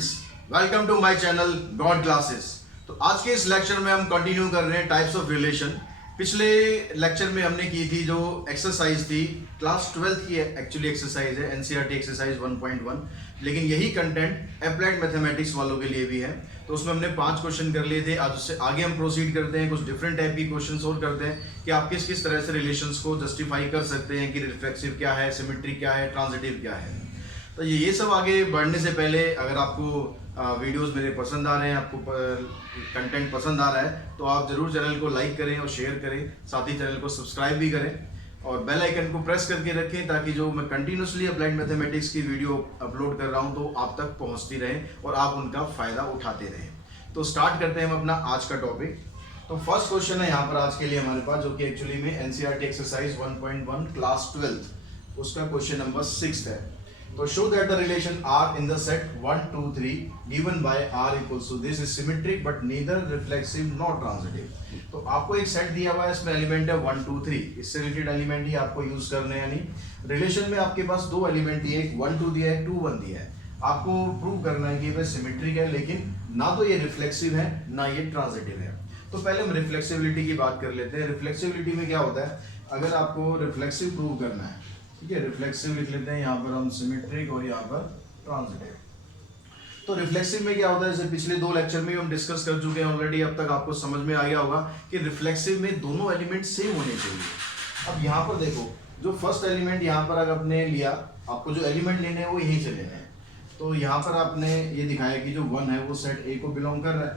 Students, welcome to my channel god classes. तो आज के इस लेक्चर में हम कंटिन्यू कर रहे हैं टाइप्स ऑफ रिलेशन। पिछले लेक्चर में हमने की थी जो एक्सरसाइज थी क्लास 12th की एक्चुअली एक्सरसाइज है, एनसीईआरटी एक्सरसाइज 1.1, लेकिन यही कंटेंट अप्लाइड मैथमेटिक्स वालों के लिए भी है। तो उसमें हमने 5 क्वेश्चन कर लिए थे। आज उससे आगे हम प्रोसीड करते हैं, कुछ डिफरेंट टाइप की क्वेश्चंस और करते हैं कि आप किस किस तरह से रिलेशंस को जस्टिफाई कर सकते हैं कि रिफ्लेक्सिव क्या है, सिमेट्रिक क्या है, ट्रांजिटिव क्या है। तो ये सब आगे बढ़ने से पहले अगर आपको वीडियोस मेरे पसंद आ रहे हैं, आपको कंटेंट पसंद आ रहा है, तो आप जरूर चैनल को लाइक करें और शेयर करें, साथ ही चैनल को सब्सक्राइब भी करें और बेल आइकन को प्रेस करके रखें ताकि जो मैं कंटिन्यूसली अप्लाइड मैथमेटिक्स की वीडियो अपलोड कर रहा हूं तो आप तक पहुंचती रहे और आप उनका फायदा उठाते रहें। तो स्टार्ट करते हैं हम अपना आज का टॉपिक। तो फर्स्ट क्वेश्चन है यहाँ पर आज के लिए हमारे पास, जो कि एक्चुअली में एनसीईआरटी एक्सरसाइज 1.1 क्लास 12 उसका क्वेश्चन नंबर 6 है। तो show that the relation R in the set 1, 2, 3 given by R equals to this is symmetric but neither reflexive nor transitive। तो आपको एक सेट दिया हुआ है, इसमें एलिमेंट है 1, 2, 3, इससे रिलेटेड एलिमेंट ही आपको यूज करने हैं। यानी रिलेशन में आपके पास दो एलिमेंट दिए, एक 1, 2 दिया है, 2, 1 दिया है। आपको प्रूव करना है कि ये सिमेट्रिक है, लेकिन ना तो ये रिफ्लेक्सिव है ना ये ट्रांजिटिव है। तो पहले हम रिफ्लेक्सिबिलिटी की बात कर लेते हैं। रिफ्लेक्सिबिलिटी में क्या होता है, अगर आपको रिफ्लेक्सिव प्रूव करना है, ठीक है, रिफ्लेक्सिव लिख लेते हैं यहाँ पर हम सिमेट्रिक और यहाँ पर ट्रांजिटिव। तो रिफ्लेक्सिव में क्या होता है, जैसे पिछले 2 लेक्चर में हम डिस्कस कर चुके हैं ऑलरेडी, अब तक आपको समझ में आ गया होगा कि रिफ्लेक्सिव में दोनों एलिमेंट सेम होने चाहिए। अब यहाँ पर देखो, जो फर्स्ट एलिमेंट यहाँ पर अगर आपने लिया, आपको जो एलिमेंट लेने हैं वो यहीं से लेने हैं। तो यहाँ पर आपने ये दिखाया कि जो 1 है वो सेट ए को बिलोंग कर रहा है।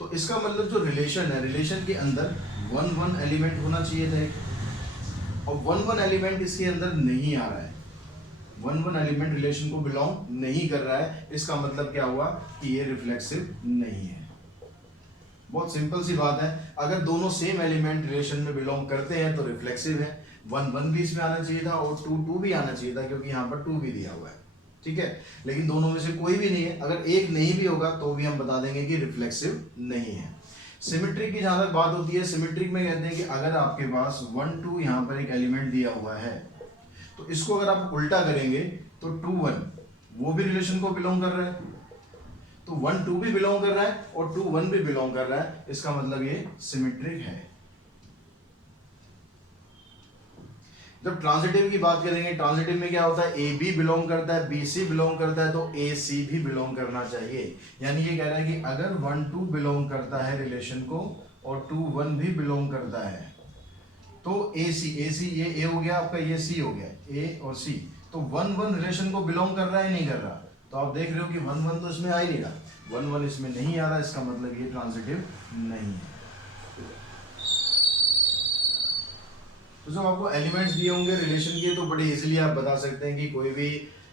तो इसका मतलब जो रिलेशन है, रिलेशन के अंदर 1, 1 एलिमेंट होना चाहिए था, और 1, 1 एलिमेंट इसके अंदर नहीं आ रहा है। 1, 1 एलिमेंट रिलेशन को बिलोंग नहीं कर रहा है। इसका मतलब क्या हुआ कि ये रिफ्लेक्सिव नहीं है। बहुत सिंपल सी बात है, अगर दोनों सेम एलिमेंट रिलेशन में बिलोंग करते हैं तो रिफ्लेक्सिव है। 1, 1 भी इसमें आना चाहिए था और 2, 2 भी आना चाहिए था, क्योंकि यहाँ पर 2 भी दिया हुआ है, ठीक है। लेकिन दोनों में से कोई भी नहीं है। अगर एक नहीं भी होगा तो भी हम बता देंगे कि रिफ्लेक्सिव नहीं है। सिमेट्रिक की जहां तक बात होती है, सिमेट्रिक में कहते हैं कि अगर आपके पास 1, 2 यहाँ पर एक एलिमेंट दिया हुआ है, तो इसको अगर आप उल्टा करेंगे तो 2, 1 वो भी रिलेशन को बिलोंग कर रहा है, तो 1, 2 भी बिलोंग कर रहा है और 2, 1 भी बिलोंग कर रहा है। इसका मतलब ये सिमेट्रिक है। जब ट्रांजिटिव की बात करेंगे, ट्रांजिटिव में क्या होता है, ए बी बिलोंग करता है, बी सी बिलोंग करता है, तो ए सी भी बिलोंग करना चाहिए। यानी ये कह रहा है कि अगर 1, 2 बिलोंग करता है रिलेशन को और 2, 1 भी बिलोंग करता है, तो ए सी ये ए हो गया आपका, ये सी हो गया, ए और सी। तो 1, 1 रिलेशन को बिलोंग कर रहा है नहीं कर रहा। तो आप देख रहे हो कि 1, 1 तो इसमें आ ही नहीं रहा, 1, 1 इसमें नहीं आ रहा। इसका मतलब ये ट्रांजिटिव नहीं है। तो जब आपको एलिमेंट्स दिए होंगे रिलेशन के, तो बड़े इजीली आप बता सकते हैं कि कोई भी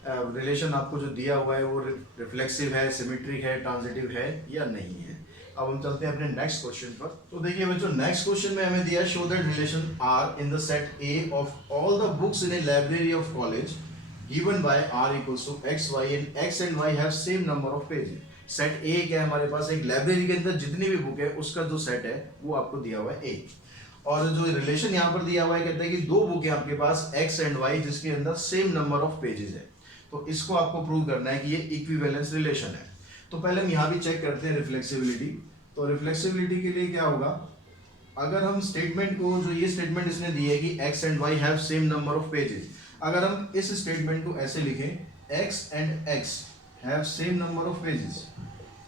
रिलेशन आपको जो दिया हुआ है वो रिफ्लेक्सिव है, सिमेट्रिक है, ट्रांजिटिव है या नहीं है। अब हम चलते हैं अपने नेक्स्ट क्वेश्चन पर। तो देखिए बच्चों, नेक्स्ट क्वेश्चन में हमें दिया, show that relation R in the set A of all the books in a library of college given by R equals to X Y and X and Y have same number of pages. Set A क्या है हमारे पास, एक library के अंदर जितनी भी book है उसका जो सेट है वो आपको दिया हुआ है ए, और जो रिलेशन यहाँ पर दिया हुआ है, कहते हैं कि 2 बुक है आपके पास एक्स एंड वाई जिसके अंदर सेम नंबर ऑफ पेजेस है। तो इसको आपको प्रूव करना है कि ये इक्विवेलेंस रिलेशन है। तो पहले हम यहाँ भी चेक करते हैं रिफ्लेक्सिबिलिटी। तो रिफ्लेक्सिबिलिटी के लिए क्या होगा, अगर हम स्टेटमेंट को, जो ये स्टेटमेंट इसने दी है कि x and Y have same number of pages, अगर हम इस स्टेटमेंट को ऐसे लिखें, x and x have same number of pages,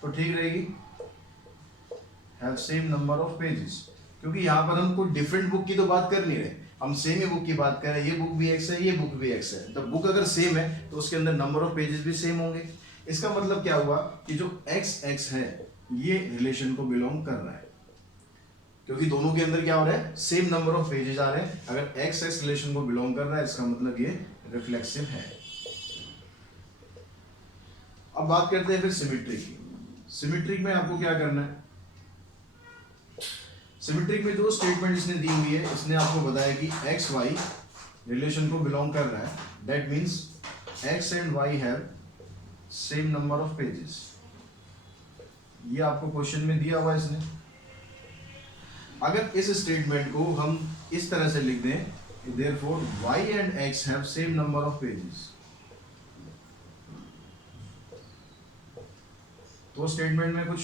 तो ठीक रहेगी, have same number of pages. क्योंकि यहाँ पर हम कोई डिफरेंट बुक की तो बात कर नहीं रहे, हम सेम ही बुक की बात कर रहे हैं। ये बुक भी एक्स है, ये बुक भी एक्स है। तो बुक अगर सेम है तो उसके अंदर नंबर ऑफ पेजेस भी सेम होंगे। इसका मतलब क्या हुआ कि जो एक्स एक्स है ये रिलेशन को बिलोंग कर रहा है, क्योंकि दोनों के अंदर क्या हो रहा है, सेम नंबर ऑफ पेजेस आ रहे हैं। अगर एक्स एक्स रिलेशन को बिलोंग कर रहा है, इसका मतलब ये रिफ्लेक्सिव है। अब बात करते हैं फिर सिमेट्रिक की। सिमेट्रिक में आपको क्या करना है, सिमेट्रिक में जो स्टेटमेंट इसने दी हुई है, इसने आपको बताया कि एक्स वाई रिलेशन को बिलोंग कर रहा है, that means x and Y have same number of pages. ये आपको क्वेश्चन में दिया हुआ है इसने। अगर इस स्टेटमेंट को हम इस तरह से लिख दें, therefore y and x have same number of pages, तो स्टेटमेंट में कुछ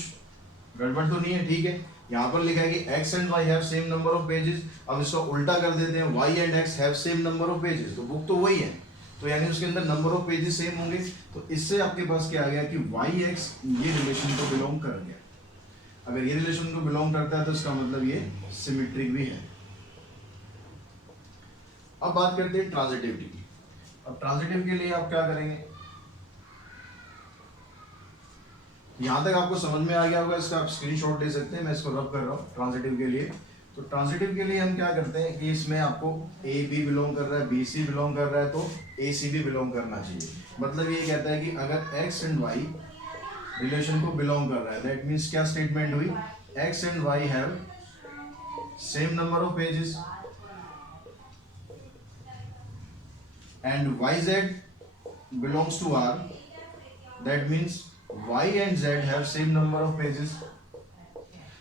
गड़बड़ तो नहीं है, ठीक है। यहाँ पर लिखा है कि x and y have same number of pages. अब इसका उल्टा कर देते हैं, y and x have same number of pages, तो बुक तो वही है, तो यानी उसके अंदर नंबर ऑफ पेजेस सेम होंगे। तो इससे आपके पास क्या आ गया कि yx ये रिलेशन को बिलोंग कर गया। अगर ये रिलेशन को बिलोंग करता है तो इसका मतलब ये सिमेट्रिक भी है। अब बात करते हैं ट्रांजिटिविटी की। अब ट्रांजिटिव के लिए आप क्या करेंगे, यहां तक आपको समझ में आ गया होगा, इसका आप स्क्रीनशॉट ले सकते हैं, मैं इसको रब कर रहा हूँ ट्रांजिटिव के लिए। तो ट्रांजिटिव के लिए हम क्या करते हैं कि इसमें आपको ए बी बिलोंग कर रहा है, बी सी बिलोंग कर रहा है, तो ए सी भी बिलोंग करना चाहिए। मतलब ये कहता है कि अगर एक्स एंड वाई रिलेशन को बिलोंग कर रहा है, दैट मीन्स क्या स्टेटमेंट हुई, x and Y have same number of pages and yz belongs to R, that means y and z have same number of pages।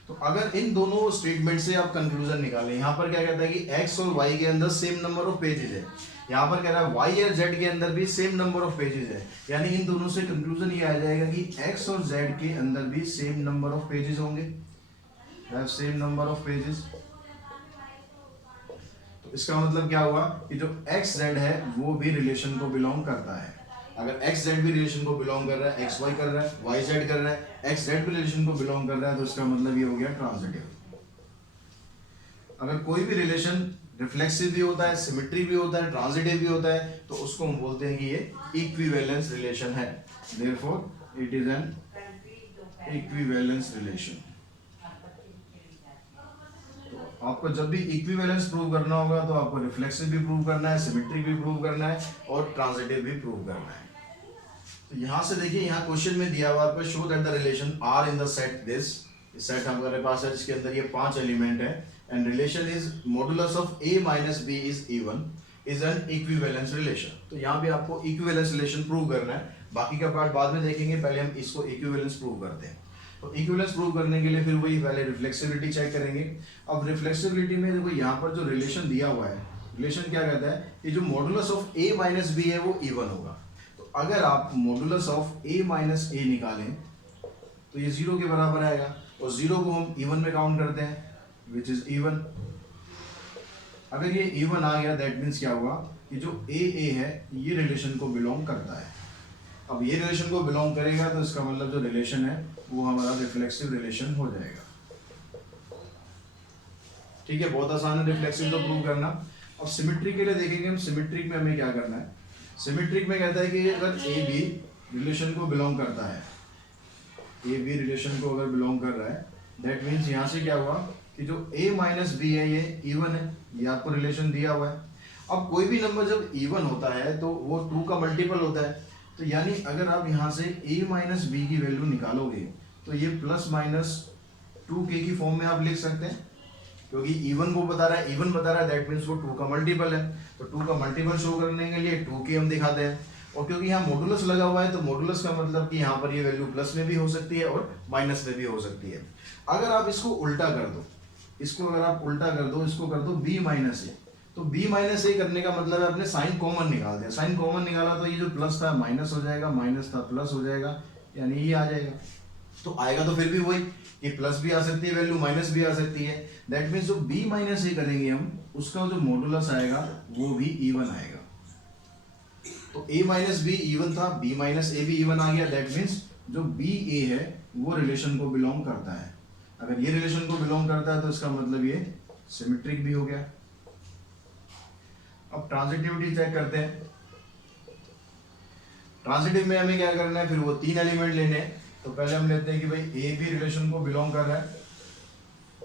तो अगर इन दोनों statement से आप कंक्लूजन निकालें, यहाँ पर क्या कहता है कि x और y के अंदर सेम नंबर ऑफ पेजेस है, यहाँ पर कह रहा है y और z के अंदर भी सेम नंबर ऑफ पेजेस है, यानी इन दोनों से कंक्लूजन ये आ जाएगा कि x और z के अंदर भी सेम नंबर ऑफ पेजेस होंगे, have same number of pages। इसका मतलब क्या हुआ कि जो एक्स जेड है वो भी रिलेशन को बिलोंग करता है। अगर एक्स जेड भी रिलेशन को बिलोंग कर रहा है, एक्स वाई कर रहा है, वाई जेड कर रहा है, एक्स जेड भी रिलेशन को बिलोंग कर रहा है, तो इसका मतलब ये हो गया ट्रांजिटिव। अगर कोई भी रिलेशन रिफ्लेक्सिव भी होता है, सिमेट्रिक भी होता है, ट्रांजिटिव भी होता है, तो उसको हम बोलते हैं कि ये इक्विवेलेंस रिलेशन है। Therefore it is an equivalence relation. आपको जब भी इक्विवेलेंस प्रूव करना होगा तो आपको रिफ्लेक्सिव भी प्रूव करना है, सिमेट्रिक भी प्रूव करना है और ट्रांजिटिव भी प्रूव करना है। तो यहां से देखिए, यहाँ क्वेश्चन में दिया हुआ आपको show that the relation R in the set this, set हमारे पास है जिसके अंदर ये 5 एलिमेंट है, and relation is modulus of a minus b is even, is an equivalence relation. तो यहाँ पे आपको इक्विवेलेंस रिलेशन प्रूव करना है, बाकी का पार्ट बाद में देखेंगे, पहले हम इसको इक्विवेलेंस प्रूव करते हैं। तो इक्विवेलेंस प्रूव करने के लिए फिर वही पहले रिफ्लेक्सिविटी चेक करेंगे। अब रिफ्लेक्सिविटी में देखो यहाँ पर जो रिलेशन दिया हुआ है, रिलेशन क्या कहता है कि जो modulus of a minus B है वो इवन होगा। तो अगर आप modulus of a minus A निकालें तो ये 0 के बराबर आएगा, और 0 को हम इवन में काउंट करते हैं, विच इज इवन। अगर ये इवन आ गया दैट मीन्स क्या हुआ कि जो a है ये रिलेशन को बिलोंग करता है। अब ये रिलेशन को बिलोंग करेगा तो इसका मतलब जो रिलेशन है वो हमारा रिफ्लेक्सिव रिलेशन हो जाएगा। ठीक है, बहुत आसान है रिफ्लेक्सिव तो प्रूव करना। अब सिमेट्रिक के लिए देखेंगे हम, सिमेट्रिक में हमें क्या करना है। सिमेट्रिक में कहता है कि अगर ए बी रिलेशन को बिलोंग करता है, ए बी रिलेशन को अगर बिलोंग कर रहा है, दैट मीन्स यहाँ से क्या हुआ कि जो a माइनस बी है ये इवन है, ये आपको रिलेशन दिया हुआ है। अब कोई भी नंबर जब इवन होता है तो वो 2 का मल्टीपल होता है, तो यानी अगर आप यहाँ से a माइनस बी की वैल्यू निकालोगे तो ये प्लस माइनस 2k की फॉर्म में आप लिख सकते हैं, क्योंकि इवन को बता रहा है, इवन बता रहा है, दैट मीन्स वो 2 का मल्टीपल है। तो 2 का मल्टीपल शो करने के लिए 2k हम दिखाते हैं, और क्योंकि यहाँ मॉडुलस लगा हुआ है तो मॉडुलस का मतलब कि यहाँ पर ये वैल्यू प्लस में भी हो सकती है और माइनस में भी हो सकती है। अगर आप इसको उल्टा कर दो, इसको अगर आप उल्टा कर दो, इसको कर दो b माइनस ए, तो b माइनस ए करने का मतलब है आपने साइन कॉमन निकाल दिया। साइन कॉमन निकाला तो ये जो प्लस था माइनस हो जाएगा, माइनस था प्लस हो जाएगा, यानी ये आ जाएगा। तो आएगा तो फिर भी वही कि प्लस भी आ सकती है वैल्यू, माइनस भी आ सकती है। दैट मीन्स जो b माइनस ए करेंगे हम, उसका जो मॉडुलस आएगा वो भी इवन आएगा। तो a माइनस बी इवन था, b माइनस ए भी इवन आ गया, दैट मीन्स जो b a है वो रिलेशन को बिलोंग करता है। अगर ये रिलेशन को बिलोंग करता है तो इसका मतलब ये सिमेट्रिक भी हो गया। अब ट्रांजिटिविटी चेक करते हैं। ट्रांजिटिव में हमें क्या करना है, फिर वो 3 एलिमेंट लेने हैं। तो पहले हम लेते हैं कि भाई ए भी रिलेशन को बिलोंग कर रहा है,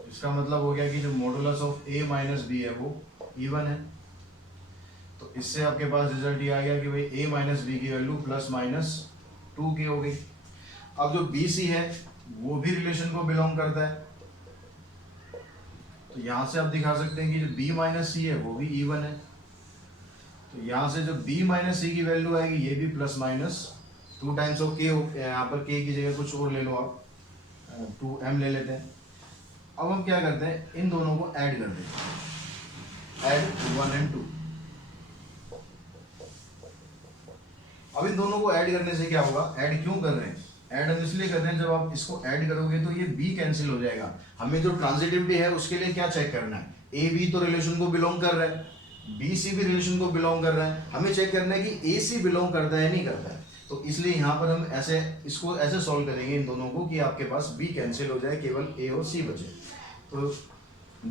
इसका मतलब हो गया कि जो modulus of a minus B है वो इवन है। तो इससे आपके पास रिजल्ट ये आ गया कि भाई a माइनस बी की वैल्यू प्लस माइनस 2k हो गई। अब जो बी सी है वो भी रिलेशन को बिलोंग करता है, तो यहां से आप दिखा सकते हैं कि जो b माइनस सी है वो भी इवन है। तो यहाँ से जो b माइनस सी की वैल्यू आएगी ये भी plus minus 2 times of k, यहाँ पर k की जगह कुछ और ले लो आप, 2m ले लेते हैं। अब हम क्या करते हैं, इन दोनों को ऐड कर देते हैं, ऐड 1 and 2। अब इन दोनों को ऐड करने से क्या होगा, ऐड क्यों कर रहे हैं, ऐड हम इसलिए कर रहे हैं, जब आप इसको ऐड करोगे तो ये बी कैंसिल हो जाएगा। हमें जो ट्रांजिटिविटी है उसके लिए क्या चेक करना है, ए बी तो रिलेशन को बिलोंग कर रहा है, बी सी भी रिलेशन को बिलोंग कर रहा है, हमें चेक करना है कि ए सी बिलोंग करता है नहीं करता है। तो इसलिए यहाँ पर हम ऐसे इसको ऐसे सॉल्व करेंगे इन दोनों को कि आपके पास बी कैंसिल हो जाए, केवल ए और सी बचे। तो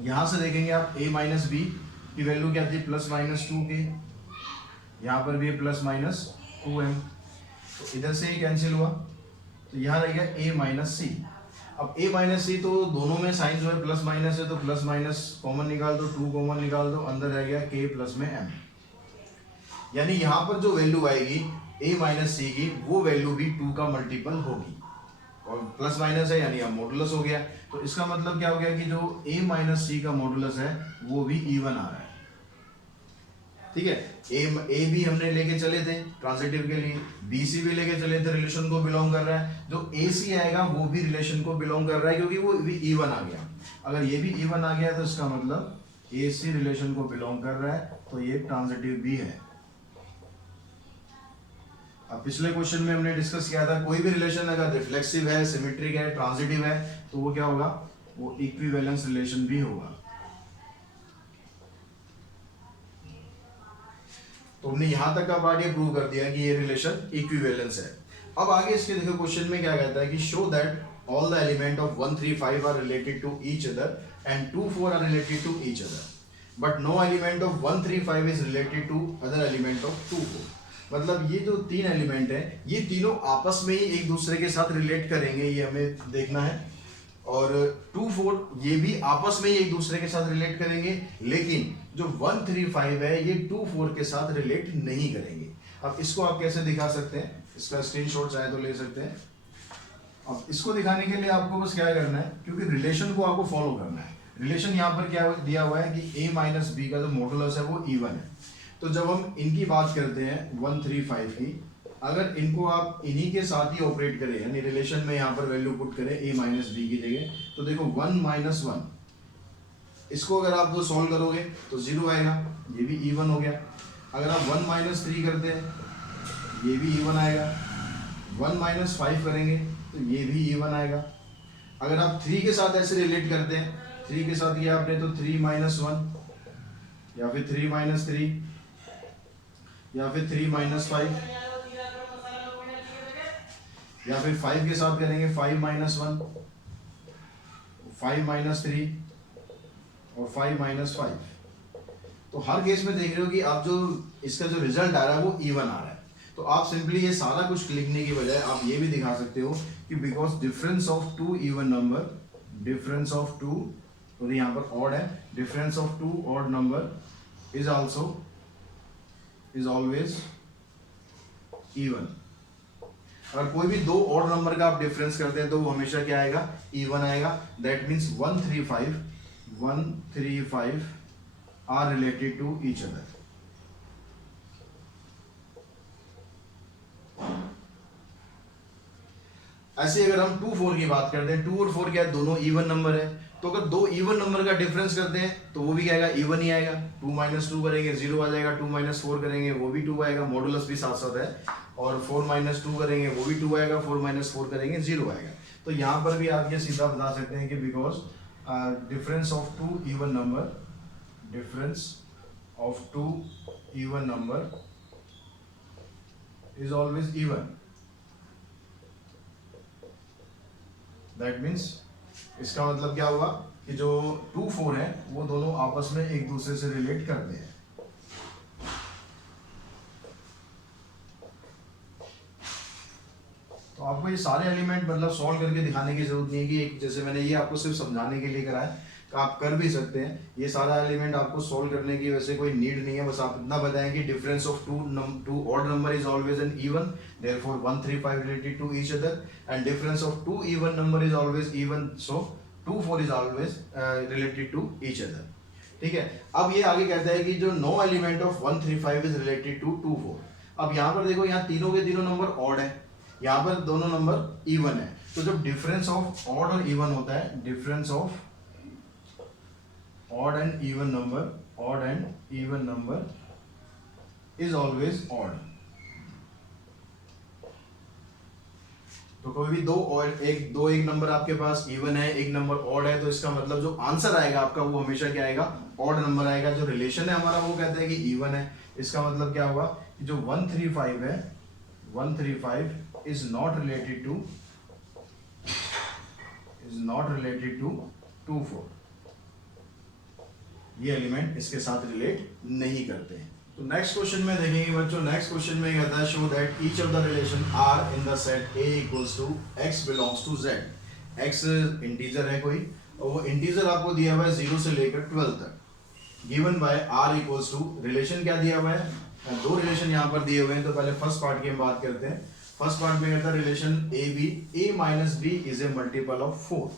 यहाँ से देखेंगे आप a माइनस बी की वैल्यू क्या थी, प्लस माइनस 2k, यहाँ पर भी प्लस माइनस 2m, तो इधर से ही कैंसिल हुआ, तो यहाँ रह गया a माइनस सी। अब a माइनस सी, तो दोनों में साइन जो है प्लस माइनस है, तो प्लस माइनस कॉमन निकाल दो, 2 कॉमन निकाल दो, अंदर रह गया k प्लस में m। यानी यहाँ पर जो वैल्यू आएगी a माइनस सी की, वो वैल्यू भी 2 का मल्टीपल होगी, और प्लस माइनस है यानी अब मॉडुलस हो गया। तो इसका मतलब क्या हो गया कि जो a माइनस सी का मॉडुलस है वो भी इवन आ रहा है। ठीक है, ए भी हमने लेके चले थे ट्रांजिटिव के लिए, बी सी भी लेके चले थे, रिलेशन को बिलोंग कर रहा है, जो ए सी आएगा वो भी रिलेशन को बिलोंग कर रहा है, क्योंकि वो भी इवन आ गया। अगर ये भी इवन आ गया तो इसका मतलब ए सी रिलेशन को बिलोंग कर रहा है, तो ये ट्रांजिटिव भी है। अब पिछले क्वेश्चन में हमने डिस्कस किया था, कोई भी रिलेशन अगर रिफ्लेक्सिव है, सिमेट्रिक है, ट्रांजिटिव है, तो वो क्या होगा, वो इक्विवेलेंस रिलेशन भी होगा। तो हमने यहां तक का पार्ट ये प्रूव कर दिया कि ये रिलेशन इक्विवेलेंस है। अब आगे इसके देखो क्वेश्चन में क्या कहता है कि show that all the element of 1 3 5 are related to each other and 2 4 are related to each other, but no element of 1 3 5 is related to other element of 2 4। मतलब ये जो तीन एलिमेंट है ये तीनों आपस में ही एक दूसरे के साथ रिलेट करेंगे, ये हमें देखना है। और 2 4 ये भी आपस में ही एक दूसरे के साथ रिलेट करेंगे, लेकिन जो 1 3 5 है ये 2 4 के साथ रिलेट नहीं करेंगे। अब इसको आप कैसे दिखा सकते हैं, इसका स्क्रीनशॉट चाहे तो ले सकते हैं। अब इसको दिखाने के लिए आपको बस क्या करना है, क्योंकि रिलेशन को आपको फॉलो करना है। रिलेशन यहाँ पर क्या दिया हुआ है कि a माइनस बी का जो मॉडुलस है वो इवन है। तो जब हम इनकी बात करते हैं 1 3 5 की, अगर इनको आप इन्हीं के साथ ही ऑपरेट करें, यानी रिलेशन में यहाँ पर वैल्यू पुट करें a माइनस बी की जगह, तो देखो 1 माइनस 1, इसको अगर आप जो सॉल्व करोगे तो 0 आएगा, ये भी इवन हो गया। अगर आप 1 माइनस 3 करते हैं ये भी इवन आएगा, 1 माइनस 5 करेंगे तो ये भी इवन आएगा। अगर आप 3 के साथ ऐसे रिलेट करते हैं, 3 के साथ किया आपने तो 3 माइनस 1, या फिर 3 माइनस 3, या फिर 3 माइनस 5, या फिर 5 के साथ करेंगे 5 माइनस 1, 5 माइनस 3 और 5 माइनस 5। तो हर केस में देख रहे हो कि आप जो इसका जो रिजल्ट आ रहा है वो इवन आ रहा है। तो आप सिंपली ये सारा कुछ लिखने की बजाय आप ये भी दिखा सकते हो कि because difference of 2 even number, difference of 2, तो यहाँ पर ऑड है, difference of 2 odd number is also is always even. अगर कोई भी दो ऑड नंबर का आप डिफरेंस करते हैं तो वो हमेशा क्या आएगा, इवन आएगा। That means 1 3 5 are related to each other. ऐसे अगर हम 2 4 की बात करते हैं, 2 और 4 क्या है, दोनों इवन नंबर है, तो अगर दो इवन नंबर का डिफरेंस करते हैं तो वो भी क्या आएगा, इवन ही आएगा। 2 माइनस 2 करेंगे 0 आ जाएगा, 2 माइनस 4 करेंगे वो भी 2 आएगा, मॉडुलस भी साथ साथ है, और 4 माइनस 2 करेंगे वो भी 2 आएगा, 4 माइनस 4 करेंगे 0 आएगा। तो यहाँ पर भी आप ये सीधा बता सकते हैं कि because difference of 2 even number, difference of 2 even number is always even. That means इसका मतलब क्या हुआ कि जो 2 4 है वो दोनों आपस में एक दूसरे से रिलेट करते हैं। तो आपको ये सारे एलिमेंट मतलब सॉल्व करके दिखाने की जरूरत नहीं है कि एक जैसे मैंने ये आपको सिर्फ समझाने के लिए कराया, तो आप कर भी सकते हैं। ये सारा एलिमेंट आपको सॉल्व करने की वैसे कोई नीड नहीं है, बस आप इतना बताएं कि difference of 2 odd number is always an even, therefore 1 3 5 related to each other, and difference of 2 even number is always even, so 2 4 is always related to each other. ठीक है, अब ये आगे कहता है कि जो no element of 1 3 5 is related to 2 4। अब यहाँ पर देखो, यहाँ तीनों के तीनों नंबर ऑड है, यहाँ पर दोनों नंबर इवन है। तो जब डिफरेंस ऑफ ऑड और इवन होता है, difference of odd and even number, odd and even number is always odd, तो कोई भी एक नंबर आपके पास इवन है, एक नंबर ऑड है, तो इसका मतलब जो आंसर आएगा आपका वो हमेशा क्या आएगा, ऑड नंबर आएगा। जो रिलेशन है हमारा वो कहते हैं कि इवन है। इसका मतलब क्या हुआ कि जो 135 है, 135 इज नॉट रिलेटेड टू 24। ये एलिमेंट इसके साथ रिलेट नहीं करते हैं। तो नेक्स्ट क्वेश्चन में देखेंगे बच्चों, नेक्स्ट क्वेश्चन में कहता है show that each of the relation R in the set A equals to X belongs to Z. X integer है कोई, और वो इंटीजर आपको दिया हुआ है 0 से लेकर 12 तक, given by R equals to, relation क्या दिया हुआ है, दो रिलेशन यहाँ पर दिए हुए हैं। तो पहले फर्स्ट पार्ट की हम बात करते हैं। फर्स्ट पार्ट में कहता है relation A B, A minus B is a multiple of 4।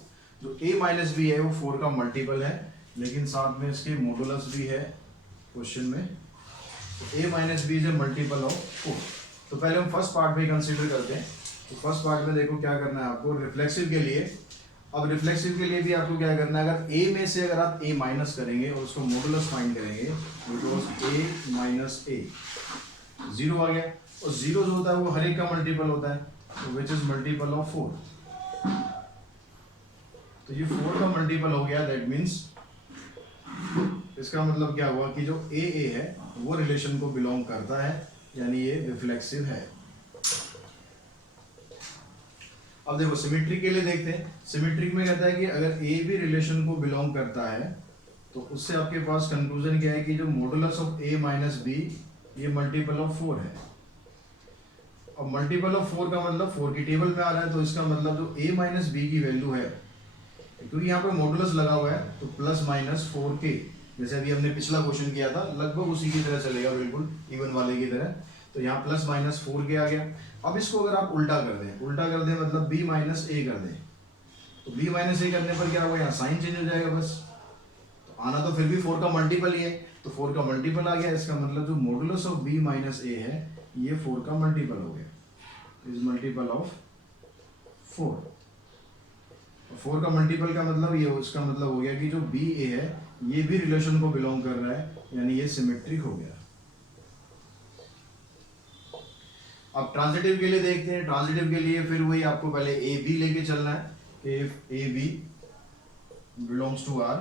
जो ए माइनस बी है वो 4 का मल्टीपल है, लेकिन साथ में इसके मॉडुलस भी है क्वेश्चन में। तो a minus B is a multiple of 4। तो पहले हम फर्स्ट पार्ट में कंसीडर करते हैं। तो फर्स्ट पार्ट में देखो क्या करना है आपको, रिफ्लेक्सिव के लिए। अब रिफ्लेक्सिव के लिए भी आपको क्या करना है, अगर a में से अगर आप a माइनस करेंगे और उसको मॉडुलस फाइंड करेंगे, बिकॉज a माइनस a 0 आ गया, और 0 जो होता है वो हर एक का मल्टीपल होता है, तो विच इज मल्टीपल ऑफ 4। तो ये 4 का मल्टीपल हो गया, दैट मीन्स इसका मतलब क्या हुआ कि जो ए है वो रिलेशन को बिलोंग करता है, यानी ये रिफ्लेक्सिव है। अब देखो सिमेट्रिक के लिए देखते हैं। सिमेट्रिक में कहता है कि अगर ए भी रिलेशन को बिलोंग करता है तो उससे आपके पास कंक्लूजन क्या है कि जो modulus of A minus B ये मल्टीपल ऑफ 4 है। अब मल्टीपल ऑफ 4 का मतलब 4 की टेबल में आ रहा है, तो इसका मतलब जो ए माइनस बी की वैल्यू है, क्योंकि यहाँ पे मॉडुलस लगा हुआ है तो प्लस माइनस 4k, जैसे अभी हमने पिछला क्वेश्चन किया था लगभग उसी की तरह चलेगा, बिल्कुल इवन वाले की तरह। तो यहाँ प्लस माइनस 4k आ गया। अब इसको अगर आप उल्टा कर दें मतलब b माइनस ए कर दें, तो b माइनस ए करने पर क्या होगा, यहाँ साइन चेंज हो जाएगा बस। तो आना तो फिर भी 4 का मल्टीपल ही है, तो 4 का मल्टीपल आ गया। इसका मतलब जो मॉडुलस ऑफ b माइनस ए है ये 4 का मल्टीपल हो गया, इज मल्टीपल ऑफ 4। 4 का मल्टीपल का मतलब ये, उसका मतलब हो गया कि जो बी ए है ये भी रिलेशन को बिलोंग कर रहा है, यानी ये सिमेट्रिक हो गया। अब ट्रांजिटिव के लिए देखते हैं। ट्रांजिटिव के लिए फिर वही आपको पहले ए बी लेके चलना है। If A B belongs to R,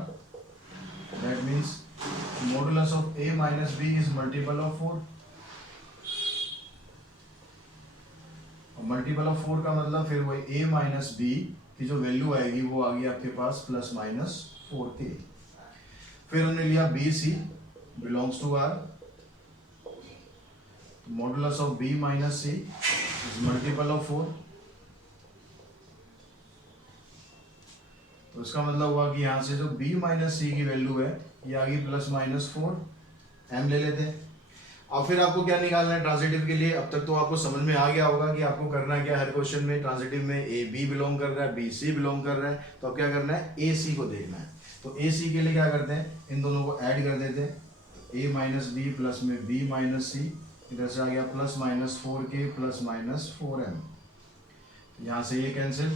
that means modulus of A minus B is multiple of 4। Multiple of 4 का मतलब फिर वही a माइनस बी की जो वैल्यू आएगी वो आ गई आपके पास प्लस माइनस 4k। फिर हमने लिया B C belongs to R, modulus of b minus C is multiple of 4। तो इसका मतलब हुआ कि यहां से जो b माइनस सी की वैल्यू है ये आ गई प्लस माइनस 4। m ले लेते हैं। अब फिर आपको क्या निकालना है ट्रांजिटिव के लिए। अब तक तो आपको समझ में आ गया होगा कि आपको करना क्या है। हर क्वेश्चन में ट्रांजिटिव में ए बी बिलोंग कर रहा है, बी सी बिलोंग कर रहा है, तो अब क्या करना है, ए सी को देखना है। तो ए सी के लिए क्या करते हैं, इन दोनों को ऐड कर देते हैं। ए माइनस बी प्लस में बी माइनस सी, इधर से आ गया plus minus 4k plus minus 4m। यहाँ से ये कैंसिल,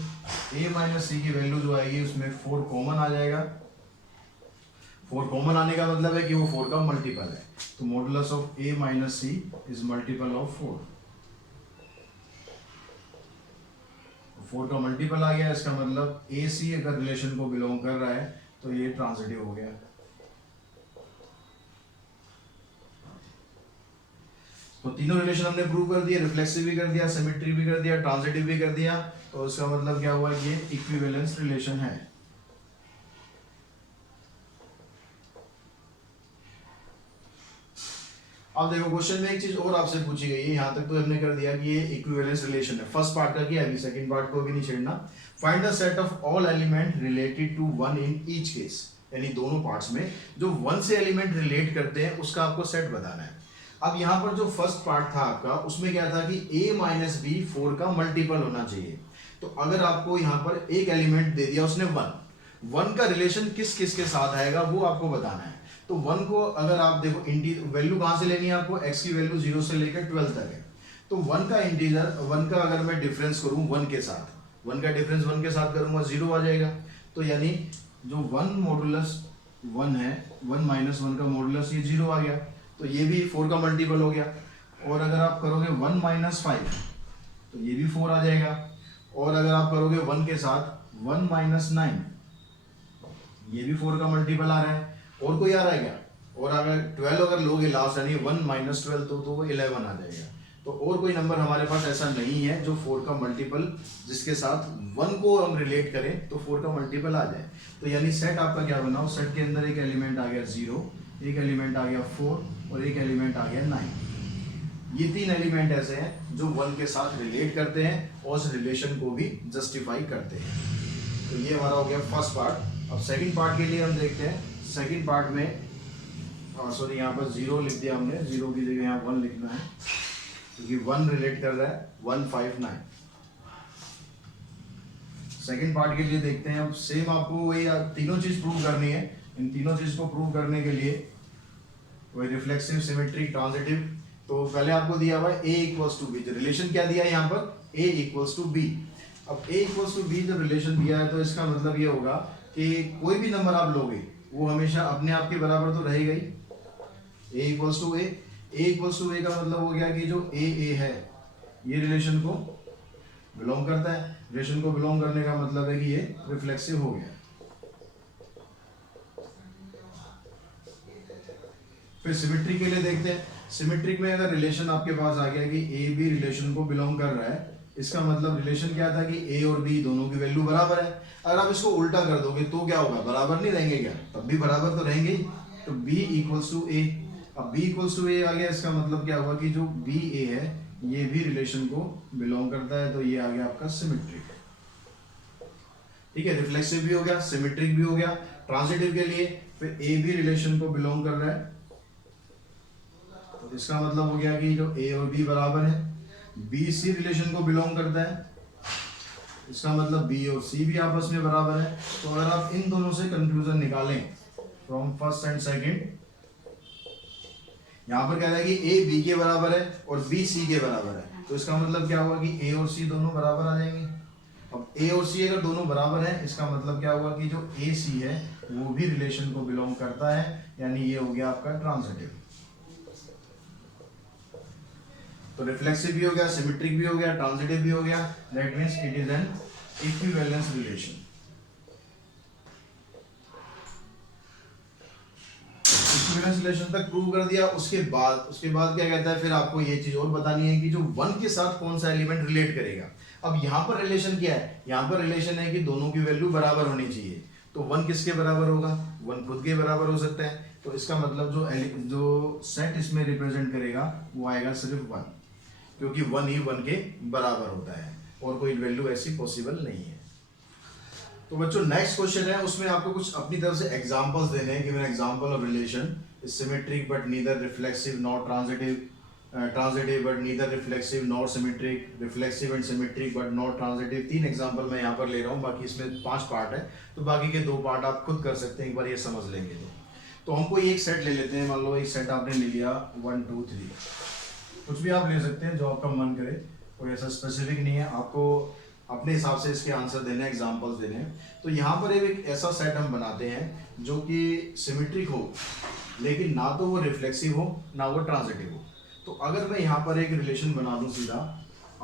ए माइनस सी की वैल्यू जो आएगी उसमें 4 कॉमन आ जाएगा। 4 कॉमन आने का मतलब है कि वो 4 का मल्टीपल है, तो modulus of a minus C is multiple of 4। 4 का मल्टीपल आ गया, इसका मतलब ए सी अगर रिलेशन को बिलोंग कर रहा है तो ये ट्रांजिटिव हो गया। तो तीनों रिलेशन हमने प्रूव कर दिया, रिफ्लेक्सिव भी कर दिया, सिमेट्रिक भी कर दिया, ट्रांजिटिव भी कर दिया। तो इसका मतलब क्या हुआ, ये इक्विवेलेंस रिलेशन है। अब देखो क्वेश्चन में एक चीज और आपसे पूछी गई है, यहां तक तो हमने कर दिया कि ये इक्विवेलेंस रिलेशन है। फर्स्ट पार्ट का किया, अभी सेकंड पार्ट को भी नहीं छेड़ना। Find the set of all element related to 1 in each case, यानी दोनों पार्ट्स में जो 1 से एलिमेंट रिलेट करते हैं उसका आपको सेट बताना है। अब यहाँ पर जो फर्स्ट पार्ट था आपका, उसमें क्या था कि a माइनस बी 4 का मल्टीपल होना चाहिए। तो अगर आपको यहाँ पर एक एलिमेंट दे दिया उसने 1 का रिलेशन किस किस के साथ आएगा वो आपको बताना है। तो 1 को अगर आप देखो, वैल्यू कहाँ से लेनी है आपको, x की वैल्यू 0 से लेकर 12 तक है। तो 1 का इंटीजर, 1 का अगर मैं डिफरेंस करूँ 1 के साथ, 1 का डिफरेंस 1 के साथ करूँगा 0 आ जाएगा। तो यानी जो 1 मॉडुलस 1 है, 1 माइनस 1 का मॉडुलस ये 0 आ गया, तो ये भी 4 का मल्टीपल हो गया। और अगर आप करोगे 1 माइनस 5 तो ये भी 4 आ जाएगा। और अगर आप करोगे 1 के साथ 1 माइनस 9, ये भी 4 का मल्टीपल आ रहा है। और कोई आ रहा है क्या? और अगर 12 अगर लोगे लास्ट यानी 1 माइनस 12 तो वो 11 आ जाएगा। तो और कोई नंबर हमारे पास ऐसा नहीं है जो 4 का मल्टीपल जिसके साथ 1 को हम रिलेट करें तो 4 का मल्टीपल आ जाए। तो यानी सेट आपका क्या बनाओ, सेट के अंदर एक एलिमेंट आ गया 0, एक एलिमेंट आ गया 4 और एक एलिमेंट आ गया 9। ये 3 एलिमेंट ऐसे हैं जो 1 के साथ रिलेट करते हैं और उस रिलेशन को भी जस्टिफाई करते हैं। तो ये हमारा हो गया फर्स्ट पार्ट। अब सेकंड पार्ट के लिए हम देखते हैं। सेकंड पार्ट में सॉरी यहाँ पर 0 लिख दिया हमने, 0 की जगह यहाँ 1 लिखना है क्योंकि 1 रिलेट कर रहा है 159। सेकंड पार्ट के लिए देखते हैं। अब सेम आपको वही तीनों चीज प्रूव करनी है। इन तीनों चीज को प्रूव करने के लिए वही रिफ्लेक्सिव, सिमेट्रिक, ट्रांजिटिव। तो पहले आपको दिया हुआ है a इक्वल्स टू बी। तो रिलेशन क्या दिया है यहाँ पर? a equals to B. अब a इक्वल्स टू बी जब रिलेशन दिया है तो इसका मतलब ये होगा कि कोई भी नंबर आप लोगे वो हमेशा अपने आप के बराबर तो रहेगा ही। a equals to a, a equals to a का मतलब हो गया कि जो a है ये रिलेशन को बिलोंग करता है। रिलेशन को बिलोंग करने का मतलब है कि ये रिफ्लेक्सिव हो गया। फिर सिमेट्रिक के लिए देखते हैं। सिमेट्रिक में अगर रिलेशन आपके पास आ गया कि ए बी रिलेशन को बिलोंग कर रहा है, इसका मतलब रिलेशन क्या था कि ए और बी दोनों की वैल्यू बराबर है। अगर आप इसको उल्टा कर दोगे तो क्या होगा? बराबर नहीं रहेंगे क्या? तब भी बराबर तो रहेंगे ही। तो b इक्वल्स टू ए। अब b इक्वल्स टू ए आ गया, इसका मतलब क्या हुआ कि जो बी ए है ये भी रिलेशन को बिलोंग करता है। तो ये आ गया आपका सिमेट्रिक। ठीक है, रिफ्लेक्सिव भी हो गया, सिमेट्रिक भी हो गया। ट्रांजिटिव के लिए फिर ए भी रिलेशन को बिलोंग कर रहा है, तो इसका मतलब हो गया कि जो ए और बी बराबर है। बी सी रिलेशन को बिलोंग करता है, इसका मतलब बी और सी भी आपस में बराबर है। तो अगर आप इन दोनों से कंक्लूजन निकालें फ्रॉम फर्स्ट एंड सेकंड, यहां पर कह रहा है कि ए बी के बराबर है और बी सी के बराबर है। तो इसका मतलब क्या हुआ कि ए और सी दोनों बराबर आ जाएंगे। अब ए और सी अगर दोनों बराबर है, इसका मतलब क्या हुआ कि जो ए सी है वो भी रिलेशन को बिलोंग करता है, यानी ये हो गया आपका ट्रांजिटिव। तो रिफ्लेक्सिव भी हो गया, सिमेट्रिक भी हो गया, ट्रांजिटिव भी हो गया। That means it is an equivalence relation. Equivalence relation तक प्रूव कर दिया। उसके बाद क्या कहता है, फिर आपको ये चीज और बतानी है कि जो 1 के साथ कौन सा एलिमेंट रिलेट करेगा। अब यहाँ पर रिलेशन क्या है? यहाँ पर रिलेशन है कि दोनों की वैल्यू बराबर होनी चाहिए। तो 1 किसके बराबर होगा? 1 खुद के बराबर हो सकता है। तो इसका मतलब जो सेट इसमें रिप्रेजेंट करेगा वो आएगा सिर्फ 1, क्योंकि 1 ही 1 के बराबर होता है और कोई वैल्यू ऐसी पॉसिबल नहीं है। तो बच्चों नेक्स्ट क्वेश्चन है, उसमें आपको कुछ अपनी तरफ से एग्जांपल्स देने हैं। Given example of relation symmetric but neither reflexive not transitive, transitive but neither reflexive not symmetric, reflexive and symmetric but not transitive. 3 example मैं यहाँ पर ले रहा हूँ, बाकी इसमें 5 पार्ट है, तो बाकी के 2 पार्ट आप खुद कर सकते हैं, एक बार ये समझ लेंगे। तो हम कोई एक सेट ले लेते हैं। मान लो एक सेट आपने ले लिया 1 2 3, कुछ भी आप ले सकते हैं जो आपका मन करे, कोई ऐसा स्पेसिफिक नहीं है, आपको अपने हिसाब से इसके आंसर देने, एग्जांपल्स देने। तो यहाँ पर एक ऐसा सेट हम बनाते हैं जो कि सिमेट्रिक हो, लेकिन ना तो वो रिफ्लेक्सिव हो ना वो ट्रांजिटिव हो। तो अगर मैं यहाँ पर एक रिलेशन बना दूँ सीधा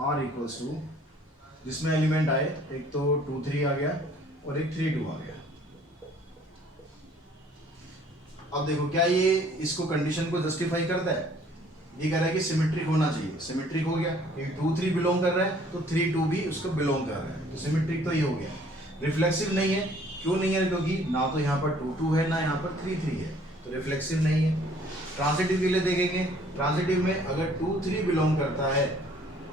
R इक्वल्स टू, जिसमें एलिमेंट आए एक तो 2 3 आ गया और एक 3 2 आ गया। अब देखो क्या ये इसको कंडीशन को जस्टिफाई करता है? ये कह रहा है कि सिमेट्रिक होना चाहिए, सिमेट्रिक हो गया। ये 2 3 बिलोंग कर रहा है तो 3 2 भी उसको बिलोंग कर रहा है, तो सिमेट्रिक तो ये हो गया। रिफ्लेक्सिव नहीं है, क्यों नहीं है? क्योंकि ना तो यहाँ पर 2 2 है ना यहाँ पर 3 3 है, तो रिफ्लेक्सिव नहीं है। ट्रांजिटिव के लिए देखेंगे, ट्रांजिटिव में अगर 2 3 बिलोंग करता है,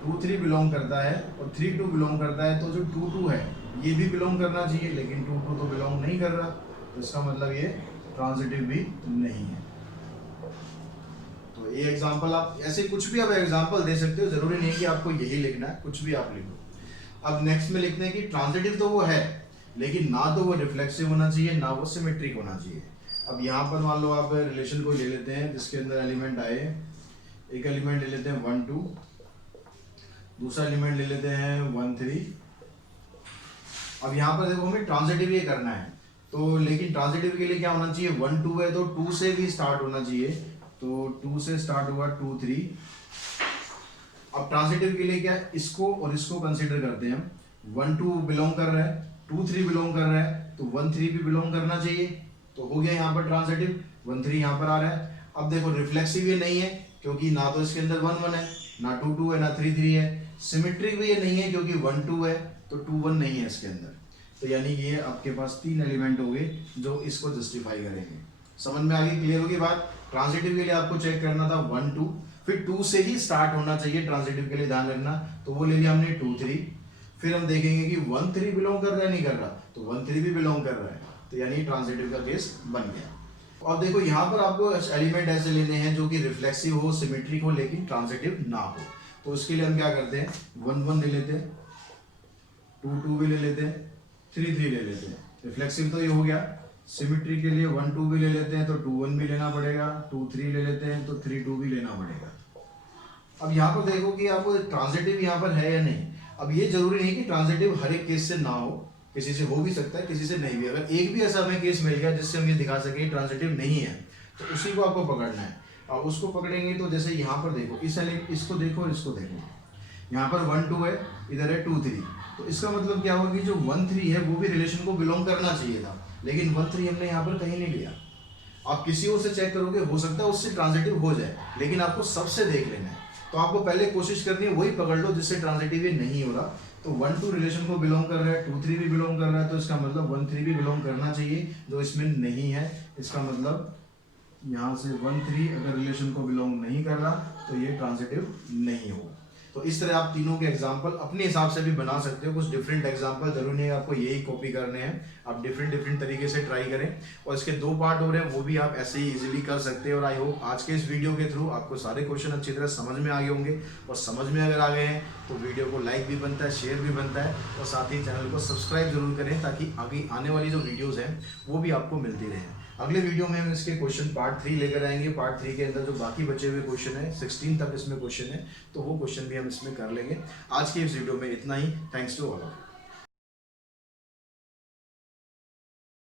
2 3 बिलोंग करता है और 3 2 बिलोंग करता है, तो जो 2 2 है ये भी बिलोंग करना चाहिए, लेकिन 2 2 तो बिलोंग नहीं कर रहा, तो इसका मतलब ये ट्रांजिटिव भी नहीं है। तो ये एग्जांपल आप ऐसे कुछ भी आप एग्जांपल दे सकते हो, जरूरी नहीं कि आपको यही लिखना है, कुछ भी आप लिखो। अब नेक्स्ट में लिखते हैं कि ट्रांजिटिव तो वो है, लेकिन ना तो वो रिफ्लेक्सिव होना चाहिए ना वो सिमेट्रिक होना चाहिए। अब यहाँ पर मान लो आप रिलेशन को ले लेते हैं जिसके अंदर एलिमेंट आए, एक एलिमेंट ले लेते हैं 1 2, दूसरा एलिमेंट ले लेते हैं 1 3। अब यहाँ पर देखो हमें ट्रांजिटिव ये करना है, तो लेकिन ट्रांजिटिव के लिए क्या होना चाहिए? 1 2 है तो 2 से भी स्टार्ट होना चाहिए, तो 2 से स्टार्ट हुआ 2 3। अब ट्रांजिटिव के लिए क्या, इसको और इसको कंसीडर करते हैं हम। 1 2 बिलोंग कर रहा है, 2 3 बिलोंग कर रहा है, तो 1 3 भी बिलोंग करना चाहिए। तो हो गया यहाँ पर ट्रांजिटिव, 1 3 यहाँ पर आ रहा है। अब देखो रिफ्लेक्सिव ये नहीं है क्योंकि ना तो इसके अंदर 1 1 है, ना 2 2 है, ना 3 3 है। सिमेट्रिक भी ये नहीं है क्योंकि 1 2 है, तो 2 1 नहीं है इसके अंदर। तो यानी कि ये आपके पास 3 एलिमेंट हो गए जो इसको जस्टिफाई करेंगे। समझ में आ गई, क्लियर होगी बात। ट्रांजिटिव के लिए आपको चेक करना था 1 2, फिर 2 से ही स्टार्ट होना चाहिए ट्रांजिटिव के लिए, ध्यान रखना। तो वो ले लिया हमने 2 3। फिर हम देखेंगे कि 1 3 बिलोंग कर रहा है नहीं कर रहा, तो 1 3 भी बिलोंग कर रहा है, तो यानी ट्रांजिटिव का केस बन गया। और देखो यहाँ पर आपको एलिमेंट ऐसे लेने हैं जो कि रिफ्लेक्सिव हो, सिमेट्रिक हो, लेकिन ट्रांजिटिव ना हो। तो उसके लिए हम क्या करते हैं, 1 1 ले लेते हैं, 2 2 भी ले लेते हैं, 3 3 ले लेते हैं। रिफ्लेक्सिव तो ये हो गया। सिमेट्री के लिए 1 2 भी ले लेते हैं तो 2 1 भी लेना पड़ेगा, 2 3 ले लेते हैं तो 3 2 भी लेना पड़ेगा। अब यहाँ पर देखो कि आपको ट्रांजिटिव यहाँ पर है या नहीं। अब ये जरूरी नहीं कि ट्रांजिटिव हर एक केस से ना हो, किसी से हो भी सकता है, किसी से नहीं भी। अगर एक भी ऐसा हमें केस मिल गया जिससे हम ये दिखा सके ट्रांजिटिव नहीं है, तो उसी को आपको पकड़ना है। और उसको पकड़ेंगे तो जैसे यहाँ पर देखो, इसको देखो और इसको देखो, यहाँ पर 1 2 है, इधर है 2 3। तो इसका मतलब क्या होगा कि जो 1 3 है वो भी रिलेशन को बिलोंग करना चाहिए था, लेकिन 1 3 हमने यहाँ पर कहीं नहीं लिया। आप किसी और से चेक करोगे, हो सकता है उससे ट्रांजिटिव हो जाए, लेकिन आपको सबसे देख लेना है। तो आपको पहले कोशिश करनी है वही पकड़ लो जिससे ट्रांजिटिव ये नहीं हो रहा। तो 1 2 रिलेशन को बिलोंग कर रहा है, 2 3 भी बिलोंग कर रहा है, तो इसका मतलब 1 3 भी बिलोंग करना चाहिए, जो इसमें नहीं है। इसका मतलब यहाँ से 1 3 अगर रिलेशन को बिलोंग नहीं कर रहा तो ये ट्रांजिटिव नहीं होगा। तो इस तरह आप तीनों के एग्जाम्पल अपने हिसाब से भी बना सकते हो। कुछ डिफरेंट एग्जाम्पल, जरूरी नहीं है आपको यही कॉपी करने हैं, आप डिफरेंट तरीके से ट्राई करें। और इसके 2 पार्ट हो रहे हैं, वो भी आप ऐसे ही इजीली कर सकते हैं। और आई होप आज के इस वीडियो के थ्रू आपको सारे क्वेश्चन अच्छी तरह समझ में आ गए होंगे। और समझ में अगर आ गए हैं तो वीडियो को लाइक भी बनता है, शेयर भी बनता है, और साथ ही चैनल को सब्सक्राइब जरूर करें ताकि आगे आने वाली जो वीडियोज़ हैं वो भी आपको मिलती रहें। अगले वीडियो में हम इसके क्वेश्चन पार्ट 3 लेकर आएंगे। पार्ट 3 के अंदर जो बाकी बचे हुए क्वेश्चन है, 16 तक इसमें क्वेश्चन है, तो वो क्वेश्चन भी हम इसमें कर लेंगे। आज के इस वीडियो में इतना ही। Thanks to all of you.